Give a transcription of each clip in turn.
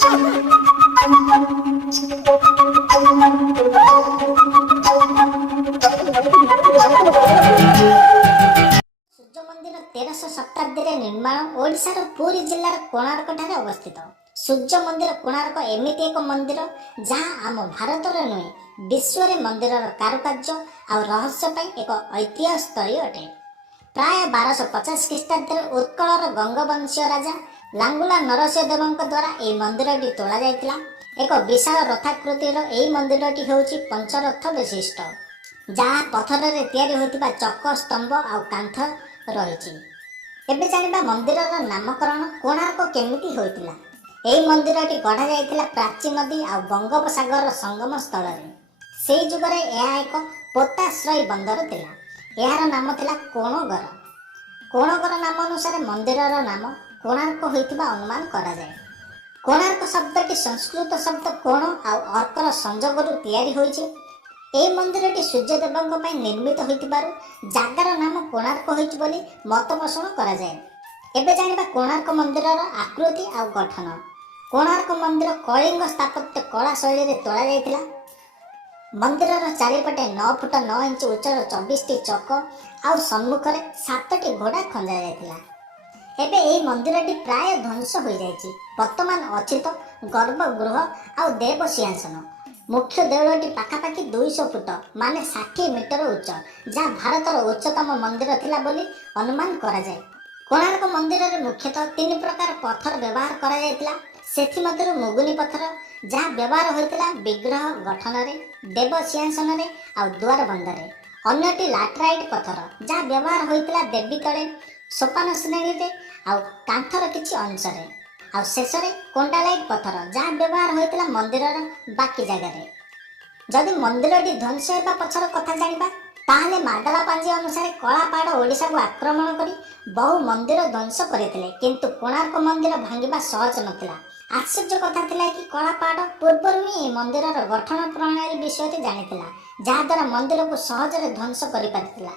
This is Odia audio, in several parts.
ସୂର୍ଯ୍ୟ ମନ୍ଦିର 1300 ଶତାବ୍ଦୀରେ ନିର୍ମାଣ ଓଡ଼ିଶାର ପୁରୀ ଜିଲ୍ଲାର କୋଣାର୍କ ଠାରେ ଅବସ୍ଥିତ। ସୂର୍ଯ୍ୟ ମନ୍ଦିର କୋଣାର୍କ ଏମିତି ଏକ ମନ୍ଦିର ଯାହା ଆମ ଭାରତରେ ନୁହେଁ ବିଶ୍ୱରେ ମନ୍ଦିରର କାରୁକାର୍ଯ୍ୟ ଆଉ ରହସ୍ୟ ପାଇଁ ଏକ ଐତିହ୍ୟ ସ୍ଥଳୀ ଅଟେ। ପ୍ରାୟ 1250 ଖ୍ରୀଷ୍ଟାବ୍ଦରେ ଉତ୍କଳର ଗଙ୍ଗବଂଶୀୟ ରାଜା ଲାଙ୍ଗୁଳା ନରସିଂହ ଦେବଙ୍କ ଦ୍ୱାରା ଏହି ମନ୍ଦିରଟି ତୋଳାଯାଇଥିଲା। ଏକ ବିଶାଳ ରଥାକୃତିର ଏହି ମନ୍ଦିରଟି ହେଉଛି ପଞ୍ଚରଥ ବିଶିଷ୍ଟ, ଯାହା ପଥରରେ ତିଆରି ହୋଇଥିବା ଚକ, ସ୍ତମ୍ଭ ଆଉ କାନ୍ଥ ରହିଛି। ଏବେ ଜାଣିବା ମନ୍ଦିରର ନାମକରଣ କୋଣାର୍କ କେମିତି ହୋଇଥିଲା। ଏହି ମନ୍ଦିରଟି ଗଢ଼ା ଯାଇଥିଲା ପ୍ରାଚୀ ନଦୀ ଆଉ ବଙ୍ଗୋପସାଗରର ସଙ୍ଗମ ସ୍ଥଳରେ। ସେହି ଯୁଗରେ ଏହା ଏକ ପୋତାଶ୍ରୟୀ ବନ୍ଦର ଥିଲା। ଏହାର ନାମ ଥିଲା କୋଣଗର। କୋଣଗର ନାମ ଅନୁସାରେ ମନ୍ଦିରର ନାମ କୋଣାର୍କ ହୋଇଥିବା ଅନୁମାନ କରାଯାଏ। କୋଣାର୍କ ଶବ୍ଦଟି ସଂସ୍କୃତ ଶବ୍ଦ କୋଣ ଆଉ ଅର୍କର ସଂଯୋଗରୁ ତିଆରି ହୋଇଛି। ଏହି ମନ୍ଦିରଟି ସୂର୍ଯ୍ୟଦେବଙ୍କ ପାଇଁ ନିର୍ମିତ ହୋଇଥିବାରୁ ଜାଗାର ନାମ କୋଣାର୍କ ହୋଇଛି ବୋଲି ମତ ପୋଷଣ କରାଯାଏ। ଏବେ ଜାଣିବା କୋଣାର୍କ ମନ୍ଦିରର ଆକୃତି ଆଉ ଗଠନ। କୋଣାର୍କ ମନ୍ଦିର କଳିଙ୍ଗ ସ୍ଥାପତ୍ୟ କଳା ଶୈଳୀରେ ତୋଳାଯାଇଥିଲା। ମନ୍ଦିରର ଚାରିପଟେ 9 ଫୁଟ 9 ଇଞ୍ଚ ଉଚ୍ଚର 24ଟି ଚକ ଆଉ ସମ୍ମୁଖରେ 7ଟି ଘୋଡ଼ା ଖଞ୍ଜା ଯାଇଥିଲା। ଏବେ ଏହି ମନ୍ଦିରଟି ପ୍ରାୟ ଧ୍ୱଂସ ହୋଇଯାଇଛି। ବର୍ତ୍ତମାନ ଅଛି ତ ଗର୍ଭଗୃହ ଆଉ ଦେବ ସିଂହାସନ। ମୁଖ୍ୟ ଦେଉଳଟି ପାଖାପାଖି 200 ଫୁଟ ମାନେ 60 ମିଟର ଉଚ୍ଚ, ଯାହା ଭାରତର ଉଚ୍ଚତମ ମନ୍ଦିର ଥିଲା ବୋଲି ଅନୁମାନ କରାଯାଏ। କୋଣାର୍କ ମନ୍ଦିରରେ ମୁଖ୍ୟତଃ 3 ପ୍ରକାର ପଥର ବ୍ୟବହାର କରାଯାଇଥିଲା। ସେଥିମଧ୍ୟରୁ ମୁଗୁନି ପଥର, ଯାହା ବ୍ୟବହାର ହୋଇଥିଲା ବିଗ୍ରହ ଗଠନରେ, ଦେବ ସିଂହାସନରେ ଆଉ ଦୁଆର ବନ୍ଧରେ। ଅନ୍ୟଟି ଲାଟରାଇଟ୍ ପଥର, ଯାହା ବ୍ୟବହାର ହୋଇଥିଲା ଦେବୀ ତଳେ, ସୋପାନ ଶ୍ରେଣୀରେ ଆଉ କାନ୍ଥର କିଛି ଅଂଶରେ। ଆଉ ଶେଷରେ କୋଣ୍ଡାଲାଇଟ୍ ପଥର, ଯାହା ବ୍ୟବହାର ହୋଇଥିଲା ମନ୍ଦିରର ବାକି ଜାଗାରେ। ଯଦି ମନ୍ଦିରଟି ଧ୍ୱଂସ ହେବା ପଛର କଥା ଜାଣିବା, ତାହେଲେ ମାଦଳା ପାଞ୍ଜି ଅନୁସାରେ କଳାପାହାଡ଼ ଓଡ଼ିଶାକୁ ଆକ୍ରମଣ କରି ବହୁ ମନ୍ଦିର ଧ୍ୱଂସ କରିଥିଲେ, କିନ୍ତୁ କୋଣାର୍କ ମନ୍ଦିର ଭାଙ୍ଗିବା ସହଜ ନଥିଲା। ଆଶ୍ଚର୍ଯ୍ୟ କଥା ଥିଲା କି କଳାପାହାଡ଼ ପୂର୍ବରୁ ହିଁ ଏହି ମନ୍ଦିରର ଗଠନ ପ୍ରଣାଳୀ ବିଷୟରେ ଜାଣିଥିଲା, ଯାହାଦ୍ୱାରା ମନ୍ଦିରକୁ ସହଜରେ ଧ୍ୱଂସ କରିପାରିଥିଲା।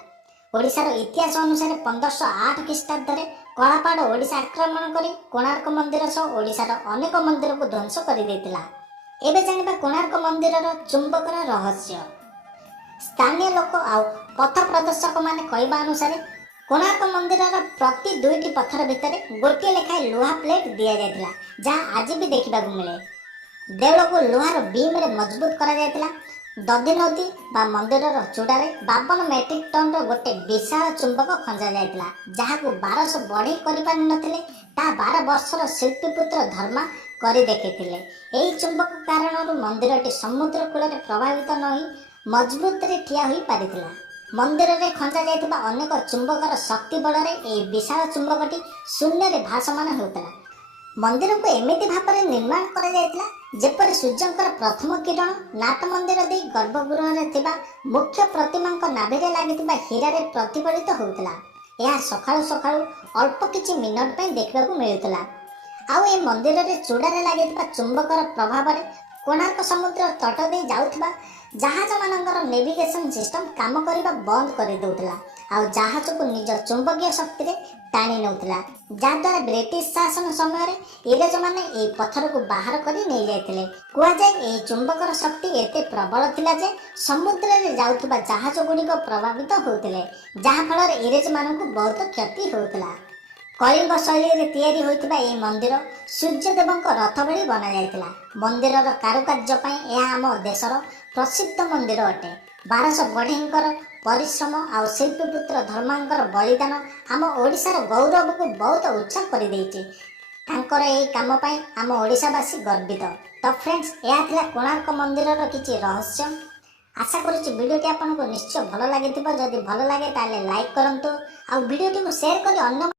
ଓଡ଼ିଶାର ଇତିହାସ ଅନୁସାରେ 1508 ଖ୍ରୀଷ୍ଟାବ୍ଦରେ କଳାପାହାଡ଼ ଓଡ଼ିଶା ଆକ୍ରମଣ କରି କୋଣାର୍କ ମନ୍ଦିର ସହ ଓଡ଼ିଶାର ଅନେକ ମନ୍ଦିରକୁ ଧ୍ୱଂସ କରିଦେଇଥିଲା। ଏବେ ଜାଣିବା କୋଣାର୍କ ମନ୍ଦିରର ଚୁମ୍ବକର ରହସ୍ୟ। ସ୍ଥାନୀୟ ଲୋକ ଆଉ ପଥ ପ୍ରଦର୍ଶକମାନେ କହିବା ଅନୁସାରେ କୋଣାର୍କ ମନ୍ଦିରର ପ୍ରତି 2ଟି ପଥର ଭିତରେ ଗୋଟିଏ ଲେଖାଏଁ ଲୁହା ପ୍ଲେଟ୍ ଦିଆଯାଇଥିଲା, ଯାହା ଆଜି ବି ଦେଖିବାକୁ ମିଳେ। ଦେଉଳକୁ ଲୁହାର ବିମ୍ରେ ମଜବୁତ କରାଯାଇଥିଲା। ଦଧିନଉତି ବା ମନ୍ଦିରର ଚୂଡ଼ାରେ 52 ମେଟ୍ରିକ୍ ଟନ୍ର ଗୋଟେ ବିଶାଳ ଚୁମ୍ବକ ଖଞ୍ଜା ଯାଇଥିଲା, ଯାହାକୁ 1200 ବଢ଼େଇ କରିପାରିନଥିଲେ। ତାହା 12 ବର୍ଷର ଶିଳ୍ପୀପୁତ୍ର ଧର୍ମା କରି ଦେଖିଥିଲେ। ଏହି ଚୁମ୍ବକ କାରଣରୁ ମନ୍ଦିରଟି ସମୁଦ୍ର କୂଳରେ ପ୍ରଭାବିତ ନ ହୋଇ ମଜବୁତରେ ଠିଆ ହୋଇ ପାରିଥିଲା। ମନ୍ଦିରରେ ଖଞ୍ଜା ଯାଇଥିବା ଅନେକ ଚୁମ୍ବକର ଶକ୍ତି ବଳରେ ଏହି ବିଶାଳ ଚୁମ୍ବକଟି ଶୂନ୍ୟରେ ଭାସମାନ ହେଉଥିଲା। ମନ୍ଦିରକୁ ଏମିତି ଭାବରେ ନିର୍ମାଣ କରାଯାଇଥିଲା ଯେପରି ସୂର୍ଯ୍ୟଙ୍କର ପ୍ରଥମ କିରଣ ନାଟ ମନ୍ଦିର ଦେଇ ଗର୍ଭଗୃହରେ ଥିବା ମୁଖ୍ୟ ପ୍ରତିମାଙ୍କ ନାଭିରେ ଲାଗିଥିବା ହୀରାରେ ପ୍ରତିଫଳିତ ହେଉଥିଲା। ଏହା ସକାଳୁ ସକାଳୁ ଅଳ୍ପ କିଛି ମିନିଟ ପାଇଁ ଦେଖିବାକୁ ମିଳୁଥିଲା। ଆଉ ଏହି ମନ୍ଦିରରେ ଚୂଡ଼ାରେ ଲାଗିଥିବା ଚୁମ୍ବକର ପ୍ରଭାବରେ କୋଣାର୍କ ସମୁଦ୍ର ତଟ ଦେଇ ଯାଉଥିବା ଜାହାଜମାନଙ୍କର ନେଭିଗେସନ ସିଷ୍ଟମ କାମ କରିବା ବନ୍ଦ କରିଦେଉଥିଲା ଆଉ ଜାହାଜକୁ ନିଜ ଚୁମ୍ବକୀୟ ଶକ୍ତିରେ ଟାଣି ନେଉଥିଲା, ଯାହାଦ୍ୱାରା ବ୍ରିଟିଶ ଶାସନ ସମୟରେ ଇଂରେଜମାନେ ଏହି ପଥରକୁ ବାହାର କରି ନେଇଯାଇଥିଲେ। କୁହାଯାଏ ଏହି ଚୁମ୍ବକର ଶକ୍ତି ଏତେ ପ୍ରବଳ ଥିଲା ଯେ ସମୁଦ୍ରରେ ଯାଉଥିବା ଜାହାଜ ଗୁଡ଼ିକ ପ୍ରଭାବିତ ହେଉଥିଲେ, ଯାହାଫଳରେ ଇଂରେଜମାନଙ୍କୁ ବହୁତ କ୍ଷତି ହେଉଥିଲା। କଳିଙ୍ଗ ଶୈଳୀରେ ତିଆରି ହୋଇଥିବା ଏହି ମନ୍ଦିର ସୂର୍ଯ୍ୟଦେବଙ୍କ ରଥ ଭଳି ବନାଯାଇଥିଲା। ମନ୍ଦିରର କାରୁକାର୍ଯ୍ୟ ପାଇଁ ଏହା ଆମ ଦେଶର ପ୍ରସିଦ୍ଧ ମନ୍ଦିର ଅଟେ। 1200 ବଢ଼େଇଙ୍କର ପରିଶ୍ରମ ଆଉ ଶିଳ୍ପୀପୁତ୍ର ଧର୍ମାଙ୍କର ବଳିଦାନ ଆମ ଓଡ଼ିଶାର ଗୌରବକୁ ବହୁତ ଉଚ୍ଚ କରିଦେଇଛି। ତାଙ୍କର ଏହି କାମ ପାଇଁ ଆମ ଓଡ଼ିଶାବାସୀ ଗର୍ବିତ। ତ ଫ୍ରେଣ୍ଡସ୍, ଏହା ଥିଲା କୋଣାର୍କ ମନ୍ଦିରର କିଛି ରହସ୍ୟ। ଆଶା କରୁଛି ଭିଡ଼ିଓଟି ଆପଣଙ୍କୁ ନିଶ୍ଚୟ ଭଲ ଲାଗିଥିବ। ଯଦି ଭଲ ଲାଗେ ତାହେଲେ ଲାଇକ୍ କରନ୍ତୁ ଆଉ ଭିଡ଼ିଓଟିକୁ ସେୟାର କରି ଅନ୍ୟ